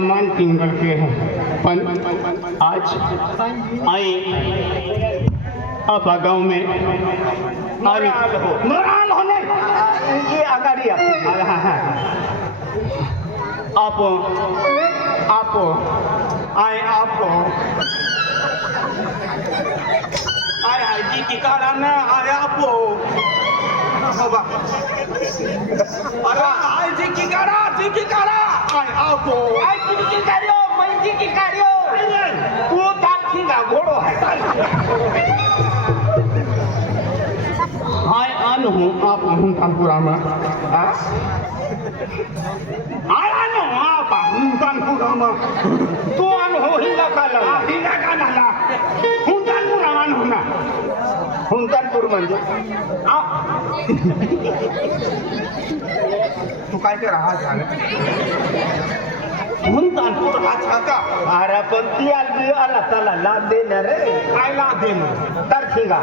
मान पिंगल के हैं पण आज आए आप गांव में नारायण होने ये आगाड़ी आप आए आए जी की कारण आए आप अरे आए जी की कारा आए आप जी की कार्यो मंजी की कार्यो वो तापसी का घोड़ो है आए आन हूँ आप हूँ कानपुरा में आया न आप हूँ कानपुरा में तू आन हो हिला का नाला हूँ कानपुरा मान हूँ ना हुंतानपूर म्हणजे तू काय ते राहत हुंतानपूर हा छाका अरे पण ती आला त्याला लाभ देणार रे काय लाभ देणं तारसिंगा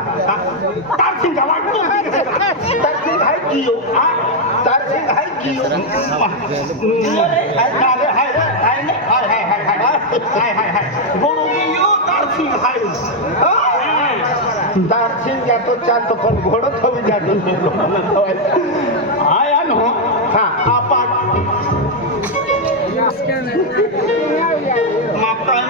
वाटतो तारसिंग आहे की यो तारसिंग आहे की यो दार्जिलिंग जातो चालतो पण घोडं थवी जातो आया नो हा आपाट मागताय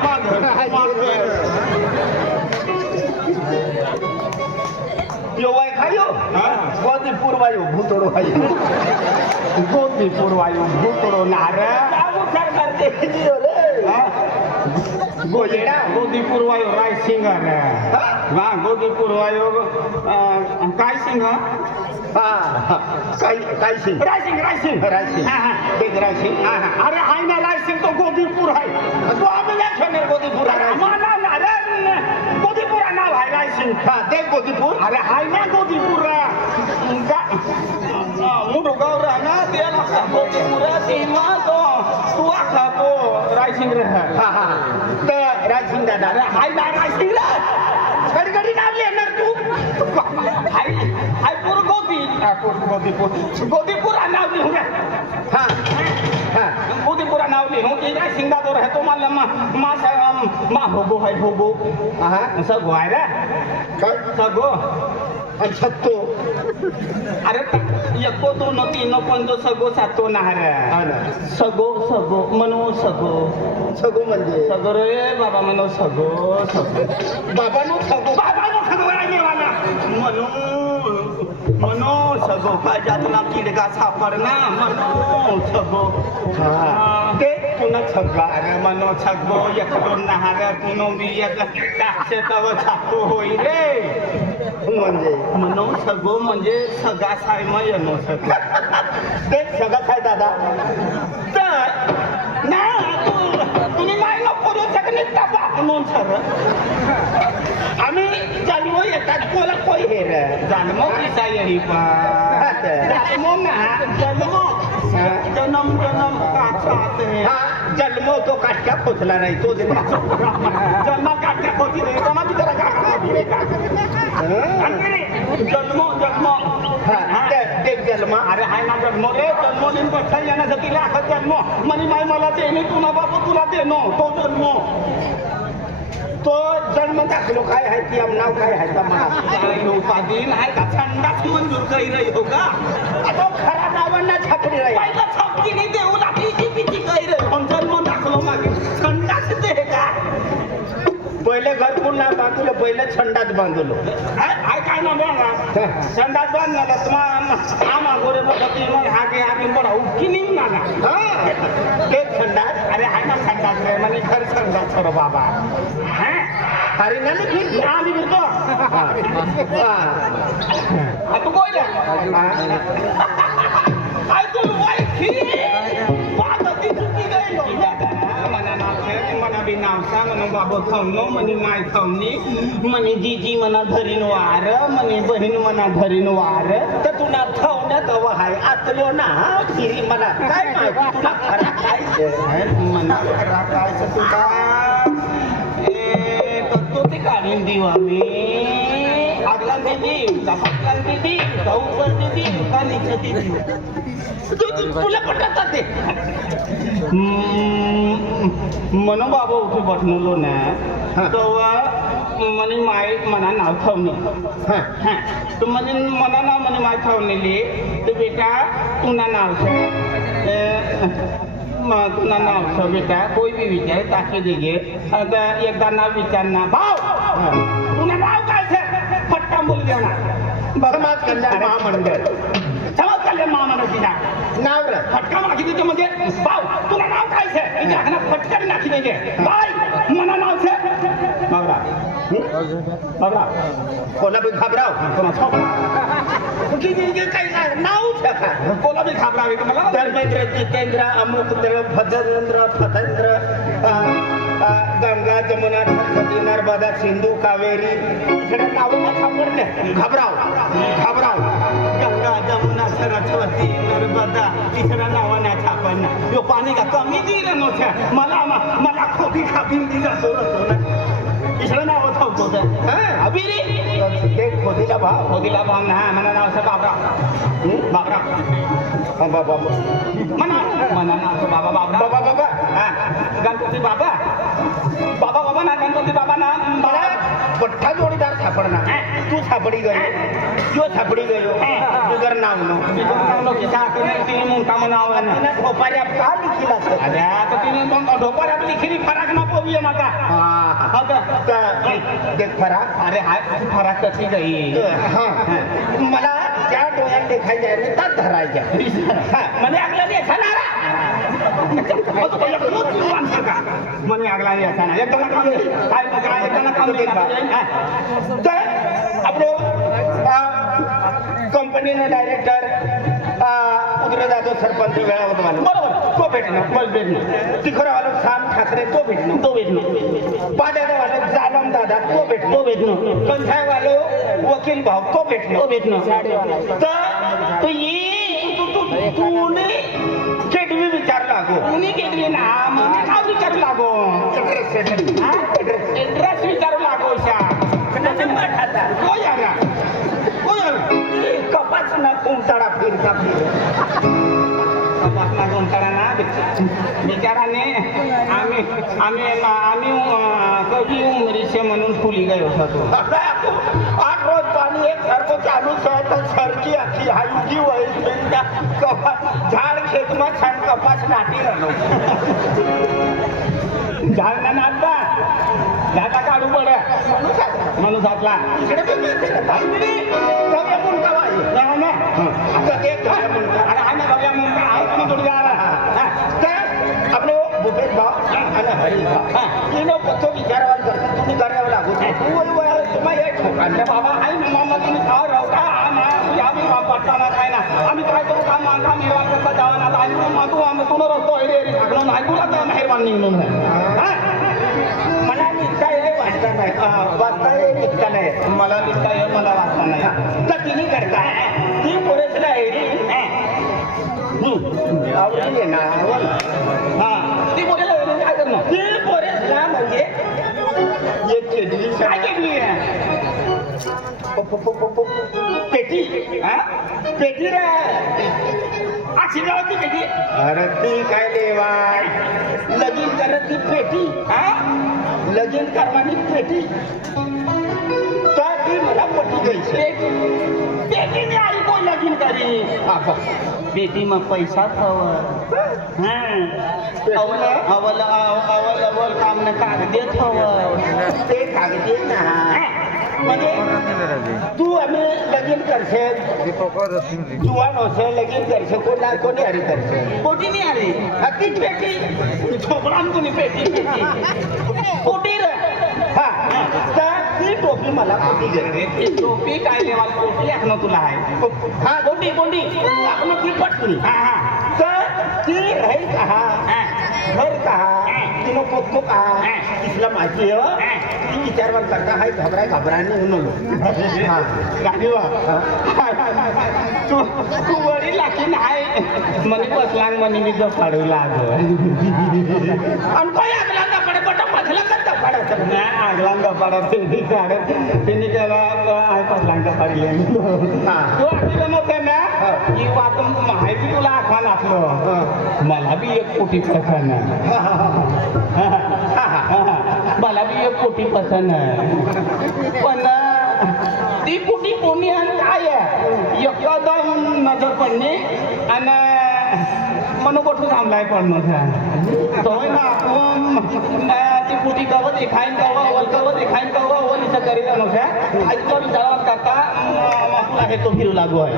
यो वाय खायो गोदी पूर्वायो भूतोडो खायो गोदी पूर्वायो भूतोडो नार करते जियो रे गोजेडा गोदी पूर्वायो राय सिंगर वा गोदी पूर्वायो काय सिंग काय सिंग रायसिंग देख रायसिंग अरे हाय ना रायसिंग तो गोदीपूर आहे तो आम्ही नाही खेळणार गोदीपूर गोदीपूर नाव आहे रायसिंग ते गोदीपूर अरे हाय ना गोदीपूर मोठो गाव ना त्याला गोदीपूर तो तू आखा तो रायसिंग तर रायसिंग दादा अरे हाय ना रायसिंग गडगडी नाव लिहिणार तू हाय पूर गोदीपूर नाव लिहू गोदीपुरा नाव लिहू की रायसिंग दादो रहे तो माल मा होगो है होगो सगो आहे रे सगो अच्छा तो अरे एको दोन तीन पंज सगो सातो ना रे सगो मनो सगो म्हणजे सगो रे बाबा मनो सगो बाबानो सगो राजे वाला मनो सगो काय जातला किडका सापडना मनो सगो ते पुन्हा छगो अरे मनो छगो एक दोन नहार पुनो बी एक टाकसे तव छापो होई रे म्हणजे मनो सगो म्हणजे सगा साय मय नो सगो ते सगळं काय दादा तर ना तुम्ही माय नको रो जगनीत टाका नोन सर आम्ही जन्म येतात कोला कोई हे रे जन्म किसा यही पा जन्म काचाते जन्म तो काटक्या खोचला नाही तो जन्म काटक्या खोची रे कोणा बिचारा जन्म देख जन्म अरे हाय ना जन्म रे जन्मदिन बसता येण्यासाठी लाखत जन्म म्हणे माय मला ते नाही तुला बाबू तुला ते नो तो जन्म तो जन्म दाखलो काय आहे ती नाव काय आहे का मला काय उपाधी नाही का संडास मंजूर काही रही हो का तो खरा नावांना छापडी राहील पहिला छापकीने देऊ लागली की पिची काही रही पण जन्म दाखलो मागे संडास दे का पहिले घर पुन्हा बांधलो पहिले छंडात बांधलो काय ना बघा संडास बांधला तुम्हाला आमा गोरे बघती मग हागे आम्ही बडा उठी निघ ना ते छंडात अरे आहे ना संडास रे म्हणजे घर संडास रे बाबा अरे ना फिर आम्ही फिरतो तू कोण तू वाईफी वाटती चुकी गई मना मना बी नाव सांग म्हणून बाबा थांबलो म्हणे माय थांबली म्हणे जीजी मना धरीन वार म्हणे बहीण मना धरीन वार तर तुला ठेवण्यात हवं आहे आतलो ना फिरी मला काय माहिती तुला खरा काय मना खरा काय तुका तो ते काढून देऊ आम्ही आगला देऊ का पटला देऊ का उपर देऊ का निचती देऊ तुला पटत ते म्हणून बाबा उठे बसलो ना तेव्हा म्हणे माय मना नाव ठेवणे तर म्हणजे मना नाव म्हणे माय ठेवलेली तर बेटा तुना नाव तुना नाव छ बेटा कोई भी विचार ताकि देगे अगर एकदा नाव विचारना भाव तुना नाव काय छे फट्टा बोल देना समाज कल्याण महामंडळ समाज कल्याण महामंडळ दिना नाव रे फटका मागी देते म्हणजे भाव तुला नाव काय छे इतना फटका नाखी देगे भाई मना नाव छे बाबरा बाबरा कोणा बी घाबराव कोणा छोकरा किती काही नाव छका कोणा बी घाबरावे का मला धर्मेंद्र जितेंद्र अमुकद्र भद्रेंद्र फतेंद्र गंगा जमुना सरस्वती नर्मदा सिंधू कावेरी इकडे नाव सापडले घाबराव घाबराव गंगा जमुना सरस्वती नर्मदा इकडे नावाने छापणं यो पाणी का कमी दिलं नव्हतं मला खोटी खाती दिला सोडतो ना इकडे नाव ठेवतो तर अबिरी ते खोदीला भाव खोदीला भाव ना मला नाव असं बाबराव बाबराव बाबा मना नाव बाबा बाबराव बाबा बाबा गणपती बाबा बाबा बाबा ना गणपती बाबा ना मला पठ्ठा जोडीदार सापडणार तू सापडी गयो यो सापडी गयो तुझर नाव नो तिने मुंका म्हणाव खोपाऱ्या का लिखीला अरे आता तिने मग ढोपार आपली खिरी फराक ना पोवी माझा देख फराक अरे हाय फराक कशी गई मला त्या डोळ्यात देखायच्या त्यात धरायच्या म्हणे आपला देखाणारा म्हणे आगला येताना एकदम काम काय एकदम काम तर आपलं कंपनीनं डायरेक्टर उदरे जाधव सरपंच वेळावत वाला बरोबर तो भेटणं बस भेटणं तिखर वाला साम ठाकरे तो भेटणं तो भेटणं पाड्याला वाला जालम दादा तो भेटणं तो भेटणं पंथाय वालो वकील भाऊ तो भेटणं तो भेटणं तर तूने केडवी विचार लागो तुम्ही घेतली ना मग नाव विचारू लागो ड्रेस विचारू लागो कपाच ना कुंटाळा फिरता कपासना गुंटाळा ना बिचाराने आम्ही कधी उमरीचे म्हणून फुली गयो होतो 8 रोज पाणी एक सर्व चालू तर सरकी आखी हायची वय कपास झाड खेतमा छान कपास नाटी राहतो झाडना नाचता झाडा काढू पड म्हणून साचला इकडे पण मिळते ना जाऊया मुलगा अरे हा ना बघा मुंबई आहे मी थोडी तर आपले भूपेश भाव आणि हरी भाव तीनो पत्तो विचारावा करता तुम्ही करावं लागू अरे बाबा आई मामा तुम्ही खाव राहू का आम्ही पटताना काय ना आम्ही काय करू काम मागा मेवा करता जावा ना आई मागू आम्ही तुला रस्तो एरी टाकलो नाही तुला तर मेहरबान निघलो मला निघता ये वाचता नाही वाचता ये निघता नाही मला लिहिता येईल मला वाचता नाही तर तिने करता ती पुरेसला एरी आवडली ना हा ती बोलायला काय करणार ती पुरेसला म्हणजे एक केली काय केली पेटी पेटी रे अशी गावाची पेटी अरे ती काय देवा लगीन करत ती पेटी लगीन करवानी पेटी ती मला पोटी गई છે बेटी ने आई को लगीन करी बेटी में पैसा थव हाँ अवल काम ने कागदे थव ते कागदी ना म्हणजे तू आम्ही लगीन करशे जुवान होशे लगीन करशे कोणी हरी करशे पोटी नहीं आ रही तीच बेटी छोकरा को नहीं बेटी पोटी रे हा तर ती टोपी मला पोटी गई टोपी काय लेवाल पोटी आपण तुला आहे हा बोंडी बोंडी आपण ती पटली हा हा तर ती रही कहा घर कहा तिनं पोतो कहा तिला माहिती आहे ती विचारवर करता हाय घबराने म्हणून गाडी वा तू तू वरी लाकीन आहे मनी बसलांग मनी मी जो फाडू लागो आणि काय आगला पडे पट बसला करता पडत ना आगलांग पाडा ते काढत त्यांनी त्याला आहे बसलांग पाडले तू आधी नव्हते ना ही वाट माहिती तुला आठवण असलो मला बी एक कोटी पसंत आहे मला बी एक कोटी पसंत आहे पण ती कुठे कोणी आणि काय आहे एकदम नजर पडणे आणि मनोगठून थांबलाय पडणं तो ना आपण ती कुठी कवं देखाईन कवं देखाईन कवं व निसं करी जाणं आजचा विचारावर करता आहे तो फिरू लागू आहे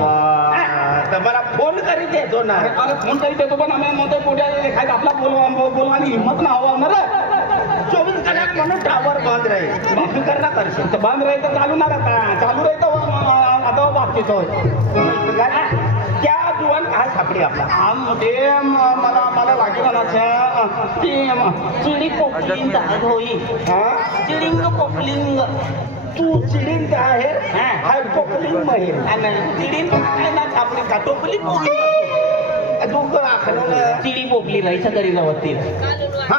तर मला फोन करी देतो ना अरे फोन करी देतो पण आम्ही मध्ये पुढे देखायचं आपला बोलवानी हिंमत ना हवा ना रे 24 कलाक म्हणून टावर बंद राहील बाकी कर ना करशील तर बंद राहील तर चालू ना आता चालू राहील तर आता बाकीचं त्या जुवान काय सापडी आपला ते मला लागेल ना ती चिडी पोपलिंग होई चिडिंग पोपलिंग तू चिडिंग आहे हाय पोपलिंग महेर चिडिंग ना छापली का टोपली तू आखलं चिडी पोपली राहायचं करी जावं ती हा